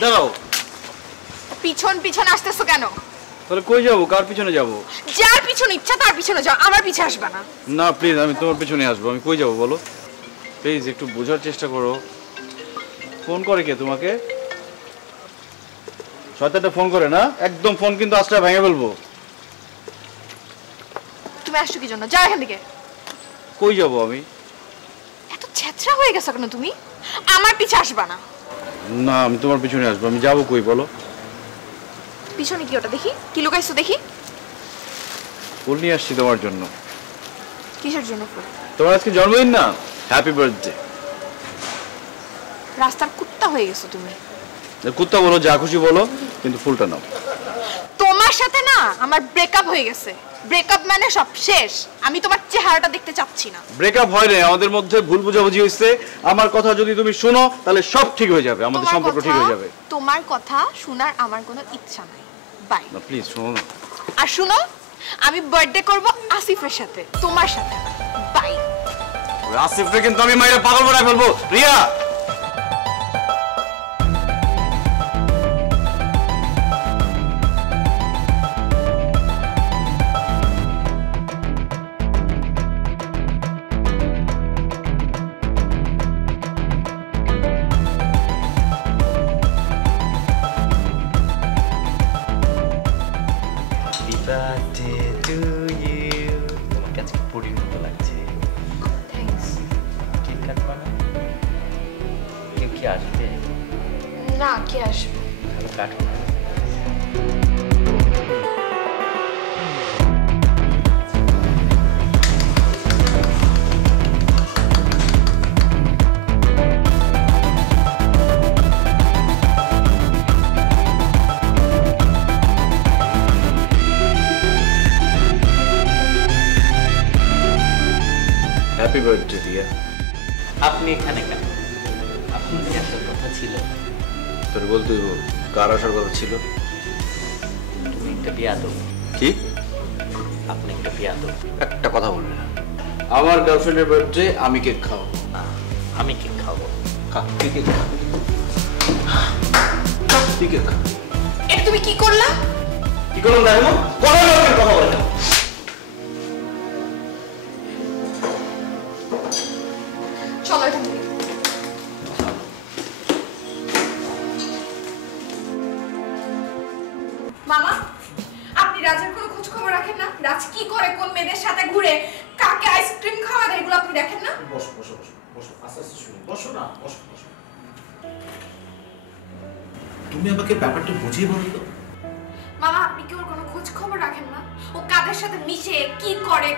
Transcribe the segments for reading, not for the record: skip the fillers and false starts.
দাঁড়াও। পিছন পিছন আসতেছো কেন? তাহলে কই যাবো? কার পিছনে যাবো? যার পিছনে ইচ্ছা তার পিছনে যাও, আমার পিছে আসবে না। না প্লিজ, আমি তোমার পিছনে আসবো। আমি কই যাবো বলো? প্লিজ একটু বোঝার চেষ্টা করো। ফোন করে কে তোমাকে? শয়তানটা ফোন করে না? একদম ফোন কিন্তু আজকে ভেঙে ফেলবো। তুমি আসছো কি জন্য? যাও এখান থেকে। কই যাবো আমি? এত ছেঁচড়া হয়ে গেছো কেন তুমি? আমার পিছে আসবা না। না, আমি তোমার পিছনে আসবো। আমি যাবো কই বলো? পিছনে কি ওটা দেখি? কি লুকাইছো দেখি? ফুল নিয়ে আসছি তোমার জন্য। কিসের জন্য ফুল? তোমার আজকে জন্মদিন না? Happy birthday. রাস্তার কুত্তা হয়ে গেছো তুমি। কুত্তা বলো, যা খুশি বলো, কিন্তু ফুলটা নাও। তোমার সাথে না আমার ব্রেকআপ হয়ে গেছে। ব্রেকআপ মানে সব শেষ। আমি তোমার চেহারাটা দেখতে চাচ্ছি না। ব্রেকআপ হয় না, আমাদের মধ্যে ভুল বোঝাবুঝি হয়েছে। আমার কথা যদি তুমি শোনো তাহলে সব ঠিক হয়ে যাবে, আমাদের সম্পর্ক ঠিক হয়ে যাবে। তোমার কথা শোনার আমার কোনো ইচ্ছা নাই। বাই। না প্লিজ শোনো না। আর শুনো, আমি বার্থডে করব আসিফের সাথে, তোমার সাথে না। বাই। আসিফকে কিন্তু আমি মাইরা পাগল বানায় ফেলবো। রিয়া, না কে আসবে? Happy birthday Riya. আপনি এখানে কেন? আপনার একটা কথা ছিল। তোর বলতে কার আসার কথা ছিল? তুমি একটা বিয়াদব। কি? আপনি একটা বিয়াদব। একটা কথা বলবি না। আমার গার্লফ্রেন্ডের বার্থডে, আমি কেক খাওয়াবো না, আমি কেক খাবো। খা, তুই কেক খা। তুই কেক খা। এটা তুমি কি করলা? কি করলাম দেখো? কথা বলে না। চলো এখান থেকে। মামা, আপনি রাজের কোনো খোঁজ খবর রাখেন না? রাজ কি করে, কোন মেয়েদের সাথে ঘুরে, কাকে আইসক্রিম খাওয়া দেয়, এগুলো আপনি দেখেন না? বসো বসো বসো বসো, আস্তে আস্তে শুনি। বসো না, বসো বসো। তুমি আমাকে ব্যাপারটা বুঝিয়ে বলো তো। মামা, আপনি কি ওর কোনো খোঁজ খবর রাখেন না? ও কাদের সাথে মিশে, কি করে?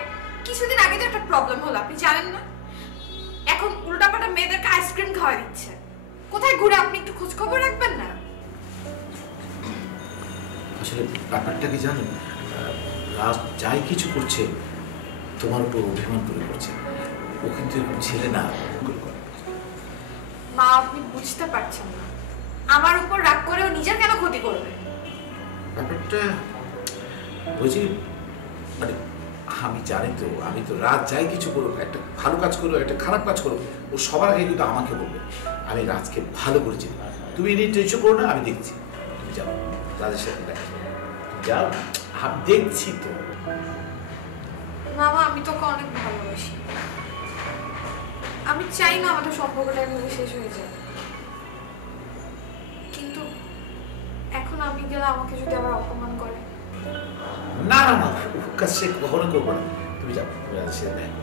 কিছুদিন আগে তো একটা প্রবলেম হলো, আপনি জানেন না? এখন উল্টাপাল্টা মেয়েদেরকে আইসক্রিম খাওয়া দিচ্ছে। কোথায় ঘুরে, আপনি একটু খোঁজ খবর রাখবেন না? আসলে ব্যাপারটা কি জানো, রাজ যাই কিছু করছে তোমার উপর অভিমান করে করছে। ও কিন্তু এরকম ছেলে না। মা, আপনি বুঝতে পারছেন না, আমার উপর রাগ করেও নিজের কেন ক্ষতি করবে? ব্যাপারটা বুঝি, মানে আমি জানি তো, আমি তো রাত যাই কিছু করুক, একটা ভালো কাজ করুক, একটা খারাপ কাজ করুক, ও সবার আগে কিন্তু আমাকে বলবে। আমি রাজকে ভালো করে চিনি। তুমি এনে টেনশন করো না, আমি দেখছি। তুমি যাও রাজের সাথে দেখা, যাও, আমি দেখছি তো। মামা, আমি তোকে অনেক ভালোবাসি। আমি চাই না আমাদের সম্পর্কটা এভাবে শেষ হয়ে যায়, কিন্তু এখন আমি গেলে আমাকে যদি আবার অপমান করে। না না না, কাজ সে কখনো করবো না। তুমি যাও রাজের সাথে দেখা।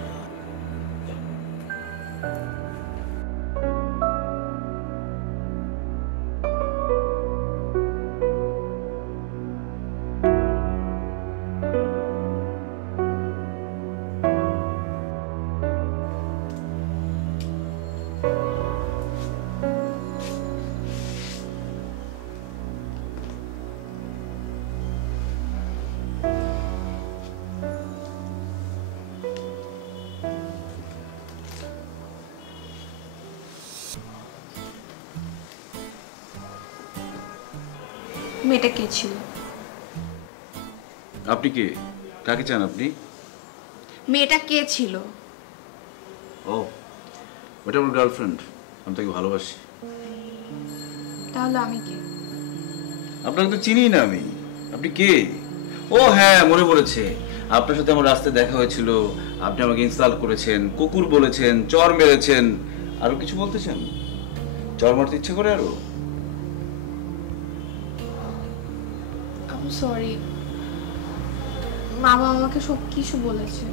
মেয়েটা কে ছিল? আপনি কে? কাকে চান আপনি? মেয়েটা কে ছিল? ও, ওটা আমার গার্লফ্রেন্ড। আমি তাকে ভালোবাসি। তাহলে আমি কে? আপনাকে তো চিনি না আমি। আপনি কে? ও হ্যাঁ, মনে পড়েছে। আপনার সাথে আমার রাস্তায় দেখা হয়েছিল। আপনি আমাকে ইনসাল্ট করেছেন, কুকুর বলেছেন, চর মেরেছেন। আরো কিছু বলতেছেন? চর মারতে ইচ্ছে করে আরো? আই এম সরি, মামা আমাকে সব কিছু বলেছে।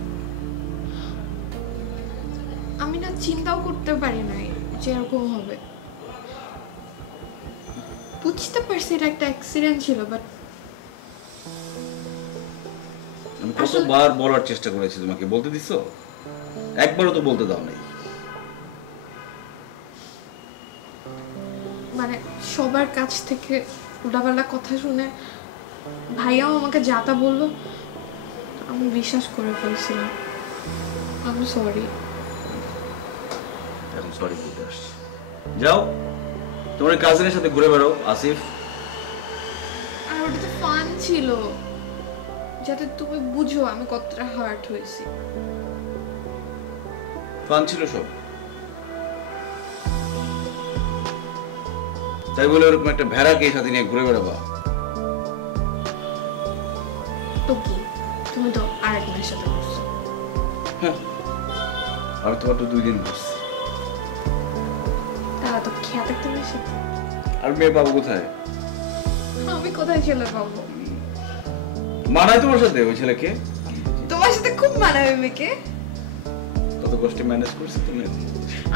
আমি না চিন্তাও করতে পারি নাই যে এরকম হবে। বুঝতে পারছি এটা একটা অ্যাক্সিডেন্ট ছিল, বাট আমি কতবার বলার চেষ্টা করেছি তোমাকে, বলতে দিছো? একবারও তো বলতে দাও নাই। মানে সবার কাছ থেকে উল্টাপাল্টা কথা শুনে ভাইয়াও আমাকে যাতা বললো, আমি বিশ্বাস করে ফেলছিলাম। আমি সরি। এখন সরি বলতে আসছি। যাও তোমার কাজিনের সাথে ঘুরে বেড়াও আসিফ। আর ওটা তো ফান ছিল, যাতে তুমি বুঝো আমি কতটা হার্ট হয়েছি। ফান ছিল সব, তাই বলে ওরকম একটা ভেড়াকে সাথে নিয়ে ঘুরে বেড়াবা? তো কি, তুমি তো আরেক মেয়ের সাথে করছো। হ্যাঁ, আমি তোমার তো 2 দিন বসছি। তারা তো খেয়া থাকতে মেয়ের সাথে। আর মেয়ে পাবো কোথায়? আমি কোথায় ছেলে পাবো? মানায় তোমার সাথে ওই ছেলেকে? তোমার সাথে খুব মানাবে মেয়েকে। কত কষ্টে ম্যানেজ করছি তুমি।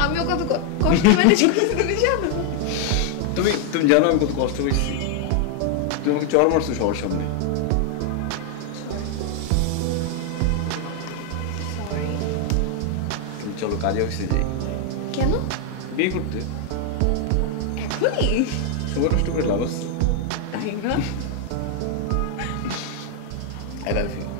আমিও কত কষ্ট ম্যানেজ করছি তুমি জানো। তুমি জানো আমি কত কষ্ট হয়েছি। তুমি আমাকে চর মারছো সবার সামনে। তুমি চলো কাজে অফিসে যাই। কেন? বিয়ে করতে। এখনই? সময় নষ্ট করে লাভ আছে? তাই না? I love you.